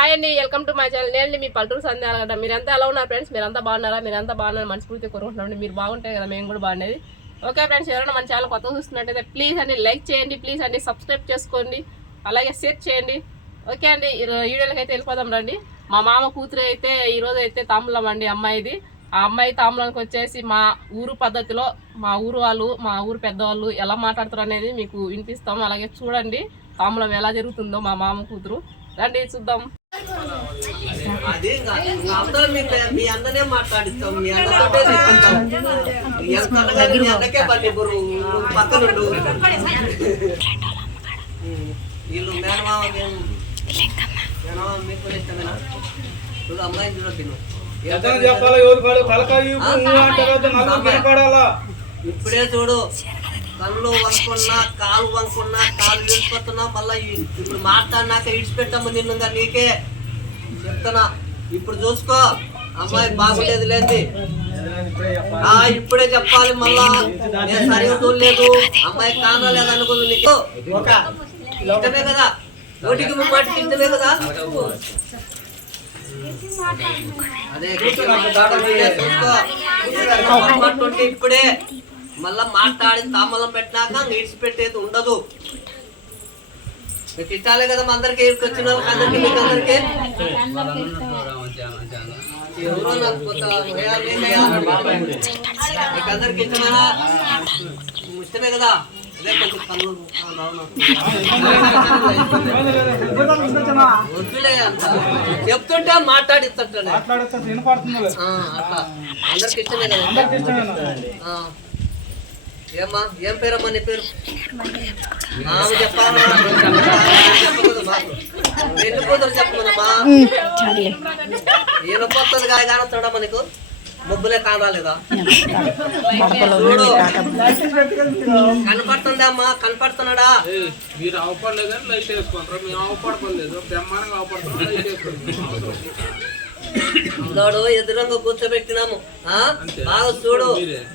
Hi అండి welcome to my channel నేను మీ పల్లెటూరు సంధ్యాల కదా మీరంతా ఎలా ఉన్నారు ఫ్రెండ్స్ మీరంతా బాగున్నారా? మీరంతా బాగున్నారు? మనస్ఫూర్తి కోరుకుంటున్నాం మీరు బాగుంటాయి కదా మేము కూడా బాగుండేది. ఓకే ఫ్రెండ్స్ ఎవరైనా మన ఛానల్ కొత్త చూస్తున్నట్టయితే ప్లీజ్ అండి లైక్ చేయండి ప్లీజ్ అండి సబ్స్క్రైబ్ చేసుకోండి. అలాగే షేర్ చేయండి. ఓకే అండి వీడియోలకి అయితే వెళ్ళిపోదాం రండి. మా మామ కూతురు అయితే ఈరోజు అయితే తాంబూలం అండి అమ్మాయిది. ఆ అమ్మాయి తాంబూలానికి వచ్చేసి మా ఊరు పద్ధతిలో మా ఊరు వాళ్ళు మా ఊరు పెద్దవాళ్ళు ఎలా మాట్లాడతారు అనేది మీకు వినిపిస్తాం. అలాగే చూడండి తాంబూలం ఎలా జరుగుతుందో మా మామ కూతురు. రండి చూద్దాం. అది ఇంకా అందరూ మీకు మీ మాట్లాడిస్తాం. మీ అందరితో చెప్తాం. ఎంత పని పక్కన. వీళ్ళు మేనమామ మేనమామ మీకు ఇష్టమేనా? అమ్మాయిని చెప్పాలి? ఎవరు ఇప్పుడే చూడు కళ్ళు వంకున్నా కాలు వంకున్నా కాలు విడిచిపోతున్నా మళ్ళా ఇప్పుడు మాట్లాడినాక ఇడిచిపెట్టాము నిన్నుగా నీకే. చెప్తున్నా. ఇప్పుడు చూసుకో అమ్మాయి బాగుండేది లేంది. ఆ ఇప్పుడే చెప్పాలి మళ్ళా. నేను సరిగ్గా చూడలేదు. అమ్మాయి కానలేదు అనుకుంది నీకు. ఇష్టమే కదా? నోటికి ముమ్మాటికి ఇష్టమే కదా? అదే చూసుకో ఇప్పుడే. మళ్ళా మాట్లాడి తామలం పెట్టినాక ఇడిచిపెట్టేది ఉండదు. ఇష్టాలే కదా అందరికి వచ్చిన వాళ్ళకి అందరికి మీకు అందరికి. ఎవరో నాకు కొత్త. మీకు అందరికి ఇష్టమేనా? ఇష్టమే కదా? చెప్తుంటే అట్లా. అందరికి ఇష్టమే కదా. ఏమ్మా? ఏం పేరమ్మా నీ పేరు? ఆమె చెప్పాలా? చెప్పకూడదు మాకు. పెళ్ళి కూతురు చెప్పమన్నమ్మా ఈయన పోతుంది కాయ కానొస్తాడమ్మా నీకు. ముగ్గులే కానాలేదా చూడు. కనపడుతుందా అమ్మా? కనపడుతున్నాడా? మీరు అవపడలేదు లైట్ వేసుకుంటారు మేము అవపడలేదు బ్రహ్మాండంగా అవపడుతున్నాం లైట్ వేసుకుంటాం ఇంకోడు ఎదురంగా కూర్చోబెట్టినాము. ఆ? బాగా చూడు.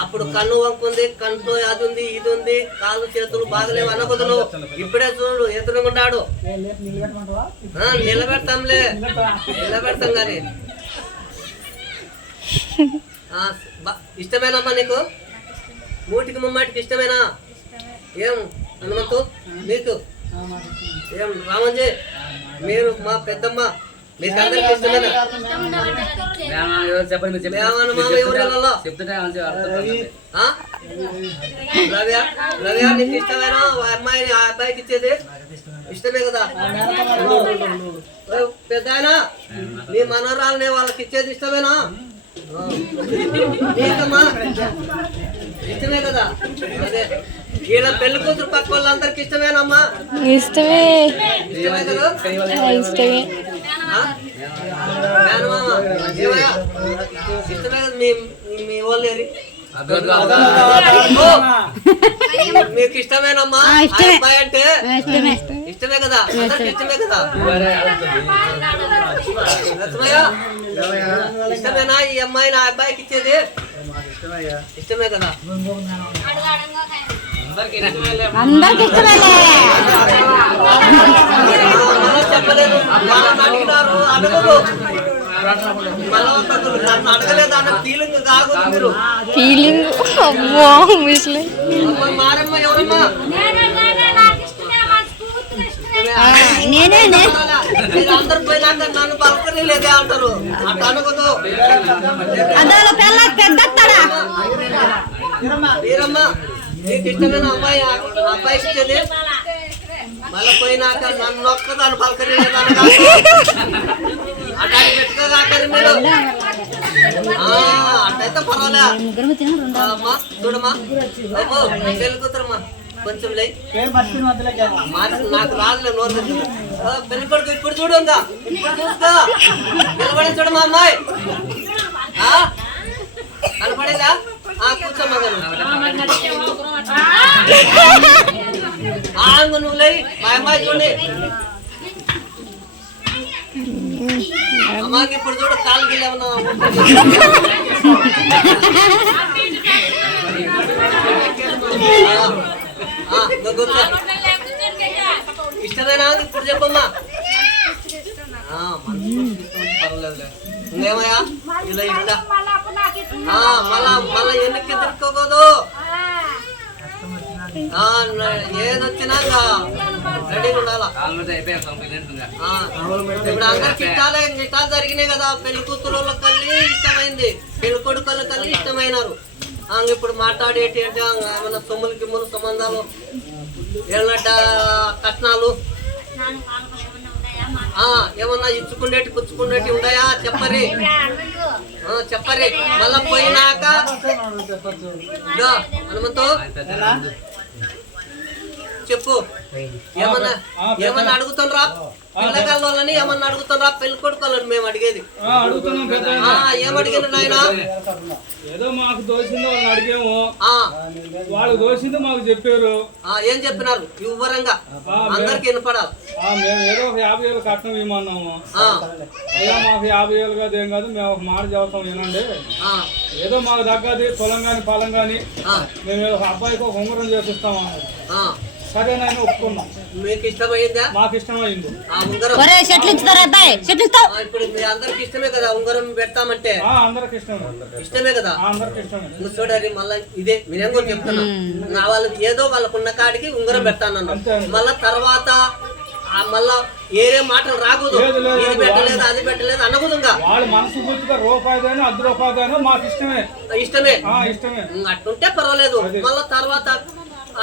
అప్పుడు కన్ను వంకుంది కంట్లో అది ఉంది ఇది ఉంది కాళ్ళు చేతులు బాగలేవు అనకూడదు నువ్వు ఇప్పుడే చూడు ఎదురుగుండాడు ఆ, నిలబెడతాంలే. నిలబెడతాం బ- ఇష్టమేనమ్మా నీకు? మూటికి ముమ్మాటికి ఇష్టమేనా? ఏం హనుమంతు? నీకు? ఏం రామంజీ? మీరు మా పెద్దమ్మ. అందరికి ఇష్టమేనా? అమ్మాయిని ఆ అబ్బాయికి ఇచ్చేది? ఇష్టమే కదా? పెద్దాయనా నీ మనోరాలని వాళ్ళకి ఇచ్చేది ఇష్టమేనా? ఇష్టమే కదా? అదే వీళ్ళ పెళ్ళి కూతురు పక్క వాళ్ళందరికి ఇష్టమేనమ్మా? ఇష్టమే. ఇష్టమే కదా? ఇష్టమే. కదా మీ వాళ్ళు! మీకు ఇష్టమేనమ్మా? అంటే ఇష్టమే. ఇష్టమే కదా? అందరికి ఇష్టమే కదా? ఇష్టమేనా ఈ అమ్మాయి నా అబ్బాయికి ఇచ్చేది ఇష్టమే కదా అందరికి చెప్పలేదు అడిగినారు అడగదు ఫీలింగ్ అమ్మో నేనే. మీరు అందరు పోయినాక నన్ను పలకని లేదే అంటారు. అట్ట అనుకోదు అదోల పిల్ల పెద్దత్తడా? వీరమ్మ నీకు ఇష్టమైన అమ్మాయి ఆ అబ్బాయికి ఇచ్చేది? మళ్ళీ పోయినాక నన్ను ఒక్కదాన్ని పలకని లేదని అట్లా పెట్టుకోగాకరి మీరు. ఆ, అట్టయితే పర్వాలే. అమ్మా చూడమ్మా. అమ్మో పెళ్ళి కూతురమ్మా. కొంచెం లే. నాకు రాదులే నోరు పెళ్ళి కొడుకు ఇప్పుడు చూడు ఇంకా. ఇప్పుడు చూస్తా నిలబడి చూడు మా అమ్మాయి. ఆ? కనపడేదా? కూర్చోమ్మా గారు. నువ్వు. లే మా అమ్మాయి చూడండి. అమ్మాకి ఇప్పుడు చూడు కాలు గిల్ల ఏమన్నా కూర్చో. ఇష్టమేనా ఇప్పుడు చెప్పమ్మా. పర్వాలేదులే ఇంకేమయ్యా? ఇలా మళ్ళా మళ్ళా వెనక్కి తిరుక్కోకూడదు ఏదొచ్చినా రెడీగా ఉండాలా? ఇప్పుడు అందరికి ఇష్టాలే ఇష్టాలు జరిగినాయి కదా. పెళ్ళి కూతురు వాళ్ళకి కలిగి ఇష్టమైంది. పెళ్ళి కొడుకులు కలిగి ఇష్టమైనారు. ఆ, ఇంక ఇప్పుడు మాట్లాడేటి అంటే ఏమన్నా సొమ్ములు గిమ్ములు సంబంధాలు ఏమన్నా కట్నాలు ఏమన్నా ఇచ్చుకునేటి పుచ్చుకునేటి ఉన్నాయా? చెప్పరి. ఆ, చెప్పరి. మళ్ళా పోయినాక హనుమంతు. చెప్పు. ఏమన్నా ఏమన్నా అడుగుతుండ్రా? పిల్లగాళ్ళని ఏమన్నా అడుగుతుండ్రా? పెళ్ళి కొడుకోవాలని మేము అడిగేది. ఏమడిగిన నాయనా? ఏదో మాకు దోసింది వాళ్ళని అడిగాము. వాళ్ళు దోసింది మాకు చెప్పారు. ఆ, ఏం చెప్పినారు? వివరంగా. అందరికి వినపడాలి. మేము ఏదో ఒక యాభై వేలు కట్నం ఇవ్వమన్నాము ఆ, అయ్యా మాకు యాభై వేలు కాదు ఏం కాదు మేము ఒక మాట చెబుతాం వినండి. ఆ, ఏదో మాకు తగ్గది పొలం కానీ పొలం కానీ మేము ఒక అబ్బాయికి ఒక ఉంగరం చేసిస్తాము ఆ. సరేనని ఒప్పుకున్నాం. మీకు ఇష్టమైందా? మాకు ఇష్టమైంది. ఆ ఉంగరం. ఒరే అబ్బాయి ఇస్తావు. ఇప్పుడు మీ అందరికి ఇష్టమే కదా ఉంగరం పెడతామంటే? ఆ, అందరికి ఇష్టమే. ఇష్టమే కదా? ఆ, అందరికి ఇష్టమే. నువ్వు చూడాలి మళ్ళా ఇదే మీరేం కూడా చెప్తున్నా. నా వాళ్ళు ఏదో వాళ్ళకు ఉన్న కాడికి ఉంగరం పెడతాను అంతే. మళ్ళా తర్వాత ఆ మళ్ళా ఏరే మాటలు రాకూడదు. లేదు, లేదు, ఇది లేదు. పెట్టలేదు అది పెట్టలేదు అనకూడదు ఇంకా వాళ్ళు మనసు రూపాయిదాను అర్ధ రూపాయిదాను మాకు ఇష్టమే. ఇష్టమే. ఆ ఇష్టమే. ఇంక అట్టుంటే పర్వాలేదు. మళ్ళా తర్వాత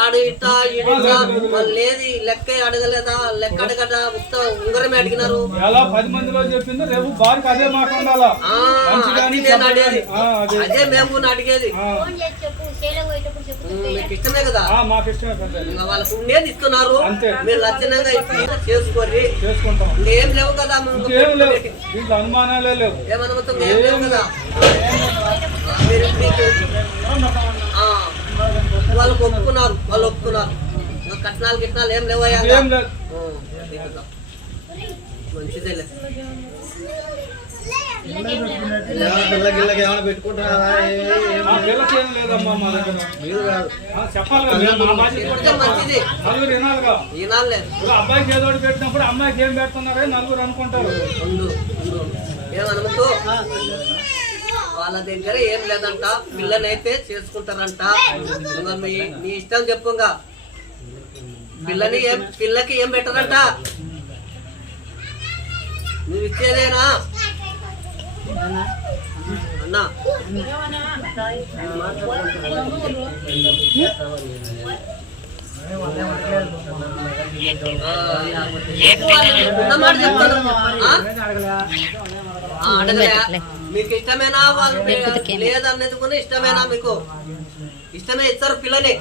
ఆడు ఈడు ఇట్ట, మళ్ళీ లేదు లెక్క అడగలేదా లెక్క అడగట ఉత్త ఉంగరమే అడిగినారు. ఎలా పది మందిలో చెప్పింది రేపు బారికి అదే మాట ఉండాలా? ఆ, మంచిగాని అది. అడిగేది మేము అడిగేది. మీకు ఇష్టమే కదా? వాళ్ళకు ఉండేది ఇస్తున్నారు. మీరు లక్షణంగా ఇచ్చి చేసుకోర్రి చేసుకుంటాం. ఇంకేం లేవు. కదా అనుమానాలే లేవు. ఏమనుమతం? ఏం లేవు కదా. మీరు వాళ్ళు ఒప్పుకున్నారు వాళ్ళు ఒప్పుకున్నారు. కట్నాలు గిట్నాలు ఏం లేవయ్యా. మంచిదేలే. అబ్బాయికి ఏదో పెట్టినప్పుడు అమ్మాయికి ఏం పెడుతున్నారో? నలుగురు అనుకుంటారు. ఏమనుమతో వాళ్ళ దగ్గర ఏం లేదంట పిల్లనైతే చేసుకుంటారంట. మీ ఇష్టం చెప్పుగా. పిల్లని ఏం పిల్లకి ఏం పెట్టరంట? నువ్వు ఇచ్చేదేనా అన్నా. చెప్తాను అడగలే. మీకు ఇష్టమేనా వాళ్ళు లేదన్నది కూడా ఇష్టమేనా మీకు? ఇష్టమే ఇస్తారు పిల్లని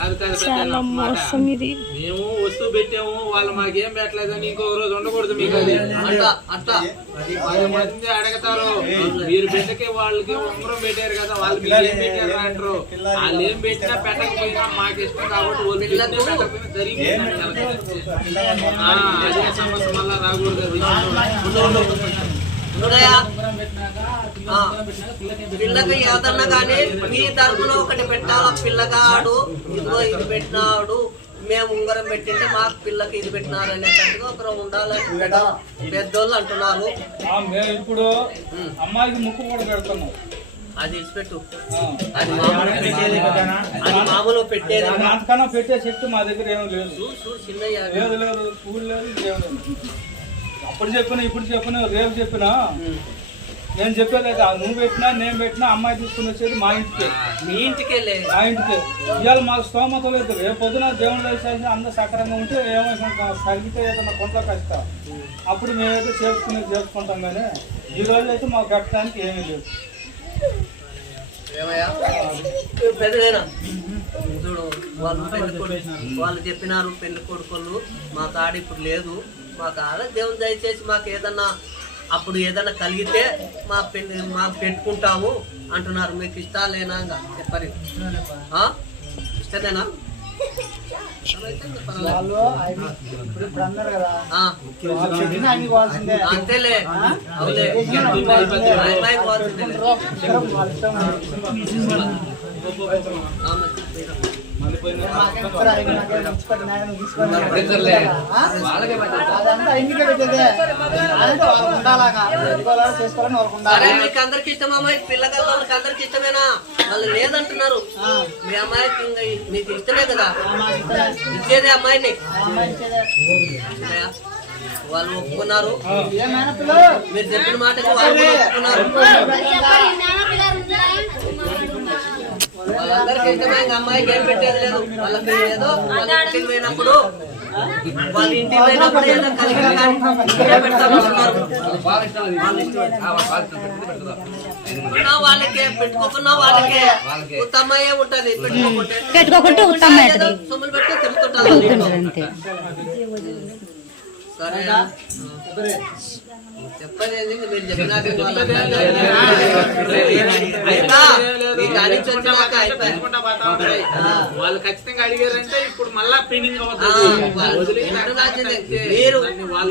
పెద్ద మాట. మేము వస్తువు పెట్టాము వాళ్ళు మాకేం పెట్టలేదని ఇంకొక రోజు ఉండకూడదు మీకు అది. అట్లా పది మంది అడగతారు. మీరు బిడ్డకి వాళ్ళకి ఉంగరం పెట్టారు కదా వాళ్ళు మీకు ఏం పెట్టారు అంటారు. వాళ్ళు ఏం పెట్టినా పెట్టకపోయినా మాకు ఇష్టం కాబట్టి వాళ్ళు పెట్టకపోయినా జరిగింది అదే సమస్య మళ్ళా రాకూడదు. పిల్లకి ఏదన్నా కానీ మీ తరపున ఒకటి పెట్టాలా? పిల్లగాడు ఇదిగో ఇది పెట్టినాడు మేము ఉంగరం పెట్టింటే మాకు పిల్లకి ఇది పెట్టినారు అనేటట్టుగా ఒకరు ఉండాలని పెద్ద పెద్దోళ్ళు అంటున్నారు. మేము ఇప్పుడు అమ్మాయికి ముక్కు కూడా పెడుతున్నాం. అది ఇచ్చిపెట్టు. అది మామూలు పెట్టేది అది మామూలు పెట్టేది అంతకన్నా పెట్టే శక్తి మా దగ్గర ఏం లేదు. చూడు, చూడు చిన్నయ్య. లేదు లేదు స్కూల్ లేదు. అప్పుడు చెప్పిన ఇప్పుడు చెప్పిన రేపు చెప్పినా. నేను చెప్పేది అయితే నువ్వు పెట్టినా నేను పెట్టినా అమ్మాయి తీసుకుని వచ్చేది మా ఇంటికి. మీ ఇంటికెళ్ళే మా ఇంటికి. ఇవాళ మాకు స్తోమత లేదు. రేపు పొద్దున దేవుడు వేసేసి అందరూ సక్రంగా ఉంటే ఏమైనా కలిగితే ఏదైనా కొంత కష్టం. అప్పుడు మేమైతే చేసుకునేది చేసుకుంటాం కానీ ఈ రోజు అయితే మాకు కట్టడానికి ఏమీ లేదు. ఏమయ్యా? పెద్దదేనా? చూడు వాళ్ళు పెళ్ళి కొడుకు వాళ్ళు చెప్పినారు పెళ్ళి కొడుకులు మా కాడ ఇప్పుడు లేదు. మా కాడ దేవుని దయచేసి మాకు ఏదన్నా అప్పుడు ఏదన్నా కలిగితే మా పెళ్ళి మా పెట్టుకుంటాము అంటున్నారు. మీకు ఇష్టాలేనా ఆ? ఇష్టమేనా. అంతేలే. అవులే. మీకు అందరికి ఇష్టం అమ్మాయి? పిల్లగాళ్ళకి అందరికి ఇష్టమేనా? వాళ్ళు లేదంటున్నారు. మీ అమ్మాయి మీకు ఇష్టమే కదా? ఇచ్చేదే అమ్మాయిని. వాళ్ళు ఒప్పుకున్నారు. మీరు చెప్పిన మాటకి వాళ్ళు ఒప్పుకున్నారు. వాళ్ళందరికీ ఇంకా అమ్మాయికి ఏం పెట్టేది లేదు. వాళ్ళకి ఏదో వాళ్ళ ఇంటికి పోయినప్పుడు వాళ్ళ ఇంటికి పోయినప్పుడు ఏదో వాళ్ళకే పెట్టుకోకున్నా వాళ్ళకే. ఉత్తమయ్యే ఉంటది. పెట్టుకోకుంటే పెట్టుకోకుంటే ఉత్తమ ఏదో సొమ్ములు పెట్టుకో తెలుస్తుంటారు సరే. వాళ్ళ ఖచ్చితంగా అడిగారంటే ఇప్పుడు మళ్ళా పెండింగ్? మీరు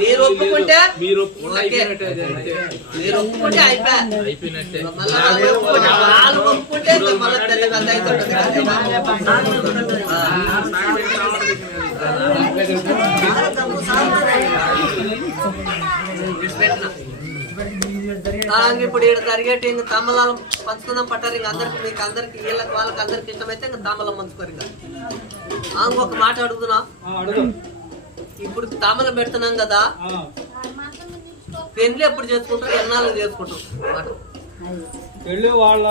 మీరు ఒప్పుకుంటే మీరు ఒప్పుకుంటే. అయిపోయినట్టే వాళ్ళు ఒప్పుకుంటే మళ్ళీ పెద్ద పెద్ద ఇప్పుడు ఇక్కడ జరిగేటి ఇంక తమ్మలాలు పంచుకుందాం పట్టారు ఇంక అందరికి మీకు అందరికి వీళ్ళకి వాళ్ళకి అందరికి ఇష్టమైతే ఇంకా తమ్మలం పంచుకోరు ఇంకా. ఇంకొక మాట అడుగుతున్నా. ఇప్పుడు తామలం పెడుతున్నాం కదా. పెళ్ళి ఎప్పుడు చేసుకుంటారు? ఎన్నాళ్ళు చేసుకుంటారు? మాట. వెళ్ళి వాళ్ళ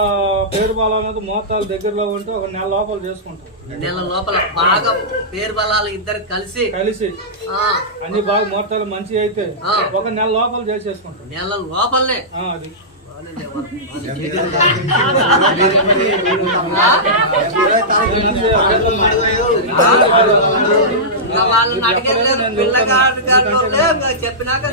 పేరు బలానికి మోతాలు దగ్గరలో ఉంటే ఒక నెల లోపల చేసుకుంటాం నెల లోపల బాగా పేరు బలాలు ఇద్దరు కలిసి కలిసి అన్ని బాగా మోతాలు మంచి అయితే. ఒక నెల లోపల చేసేసుకుంటాం. నెల లోపలనే? అది. వాళ్ళని అడిగేది పిల్లగాడు చెప్పినాక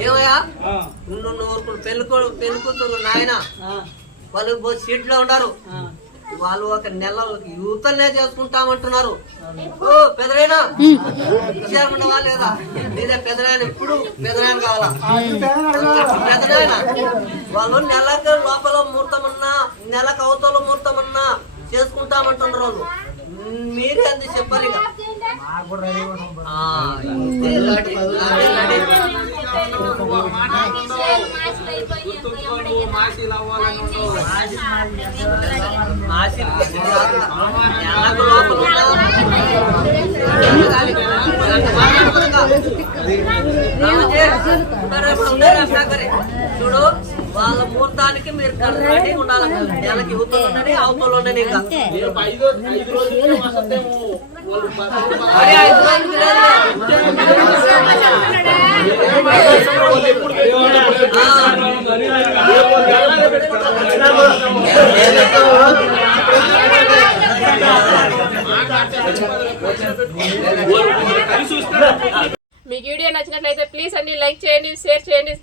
ఏమయ్యా? ఉండు, ఊరుకుడు పెళ్ళి కొడు- పెళ్ళి కూతురు నాయన. వాళ్ళు బో- సీట్లో ఉన్నారు. వాళ్ళు ఒక నెల యూతలనే చేసుకుంటామంటున్నారు. ఓ పెదరైనా విషయం ఉండవా లేదా? నీదే పెదరాయన ఇప్పుడు పెదరాయన కావాలా? పెదరాయన వాళ్ళు నెలకు లోపల ముహూర్తమన్నా నెలకు అవతల ముహూర్తమన్నా చేసుకుంటామంటున్నారు వాళ్ళు. మీరే నెలకు లోపల చూడు వాళ్ళ ముహూర్తానికి మీరు రెడీ ఉండాలి నెలకి ఉండని అవతలు ఉండని మీకు వీడియో నచ్చినట్లయితే ప్లీజ్ అండి లైక్ చేయండి షేర్ చేయండి.